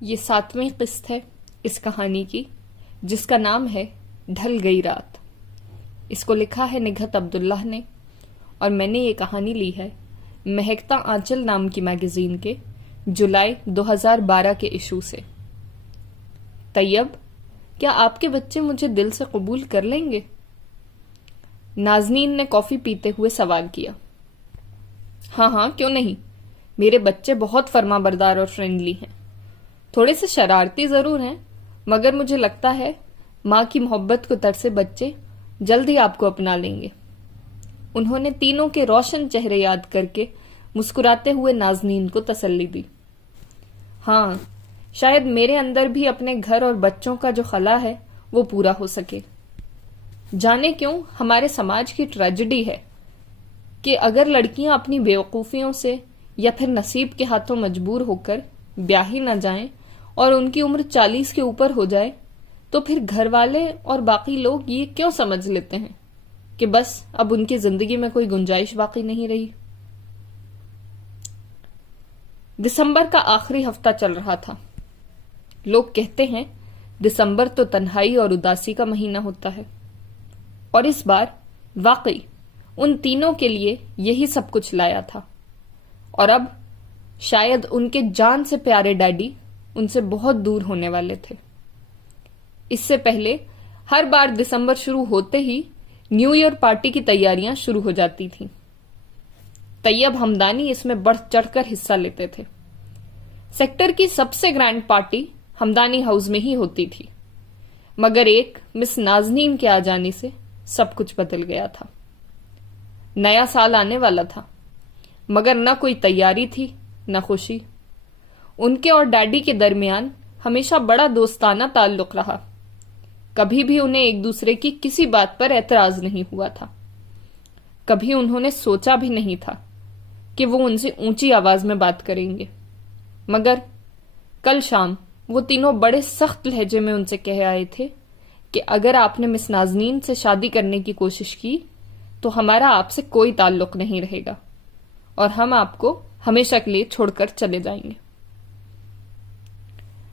یہ 7ویں قسط ہے اس کہانی کی، جس کا نام ہے ڈھل گئی رات۔ اس کو لکھا ہے نگہت عبداللہ نے، اور میں نے یہ کہانی لی ہے مہکتا آنچل نام کی میگزین کے جولائی 2012 کے ایشو سے۔ طیب، کیا آپ کے بچے مجھے دل سے قبول کر لیں گے؟ نازنین نے کافی پیتے ہوئے سوال کیا۔ ہاں ہاں، کیوں نہیں، میرے بچے بہت فرما بردار اور فرینڈلی ہیں، تھوڑے سے شرارتی ضرور ہیں، مگر مجھے لگتا ہے ماں کی محبت کو ترسے بچے جلد ہی آپ کو اپنا لیں گے۔ انہوں نے تینوں کے روشن چہرے یاد کر کے مسکراتے ہوئے نازنین کو تسلی دی۔ ہاں، شاید میرے اندر بھی اپنے گھر اور بچوں کا جو خلا ہے وہ پورا ہو سکے۔ جانے کیوں ہمارے سماج کی ٹریجڈی ہے کہ اگر لڑکیاں اپنی بیوقوفیوں سے یا پھر نصیب کے ہاتھوں مجبور ہو کر بیاہی نہ جائیں اور ان کی عمر 40 کے اوپر ہو جائے تو پھر گھر والے اور باقی لوگ یہ کیوں سمجھ لیتے ہیں کہ بس اب ان کی زندگی میں کوئی گنجائش باقی نہیں رہی۔ دسمبر کا آخری ہفتہ چل رہا تھا۔ لوگ کہتے ہیں دسمبر تو تنہائی اور اداسی کا مہینہ ہوتا ہے، اور اس بار واقعی ان تینوں کے لیے یہی سب کچھ لایا تھا، اور اب شاید ان کے جان سے پیارے ڈیڈی ان سے بہت دور ہونے والے تھے۔ اس سے پہلے ہر بار دسمبر شروع ہوتے ہی نیو ایئر پارٹی کی تیاریاں شروع ہو جاتی تھیں۔ طیب ہمدانی اس میں بڑھ چڑھ کر حصہ لیتے تھے۔ سیکٹر کی سب سے گرینڈ پارٹی ہمدانی ہاؤس میں ہی ہوتی تھی، مگر ایک مس نازنین کے آ جانے سے سب کچھ بدل گیا تھا۔ نیا سال آنے والا تھا، مگر نہ کوئی تیاری تھی نہ خوشی۔ ان کے اور ڈیڈی کے درمیان ہمیشہ بڑا دوستانہ تعلق رہا، کبھی بھی انہیں ایک دوسرے کی کسی بات پر اعتراض نہیں ہوا تھا۔ کبھی انہوں نے سوچا بھی نہیں تھا کہ وہ ان سے اونچی آواز میں بات کریں گے، مگر کل شام وہ تینوں بڑے سخت لہجے میں ان سے کہہ آئے تھے کہ اگر آپ نے مس نازنین سے شادی کرنے کی کوشش کی تو ہمارا آپ سے کوئی تعلق نہیں رہے گا، اور ہم آپ کو ہمیشہ کے لیے چھوڑ کر چلے جائیں گے۔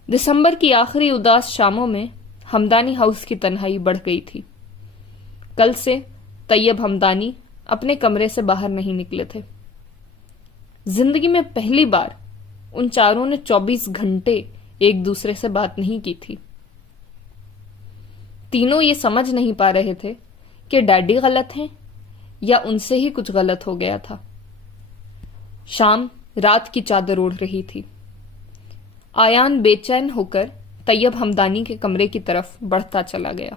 دسمبر کی آخری اداس شاموں میں ہمدانی ہاؤس کی تنہائی بڑھ گئی تھی۔ کل سے طیب ہمدانی اپنے کمرے سے باہر نہیں نکلے تھے۔ زندگی میں پہلی بار ان چاروں نے 24 گھنٹے ایک دوسرے سے بات نہیں کی تھی۔ تینوں یہ سمجھ نہیں پا رہے تھے کہ ڈیڈی غلط ہیں یا ان سے ہی کچھ غلط ہو گیا تھا۔ شام رات کی چادر اوڑھ رہی تھی۔ آیان بے چین ہو کر طیب ہمدانی کے کمرے کی طرف بڑھتا چلا گیا۔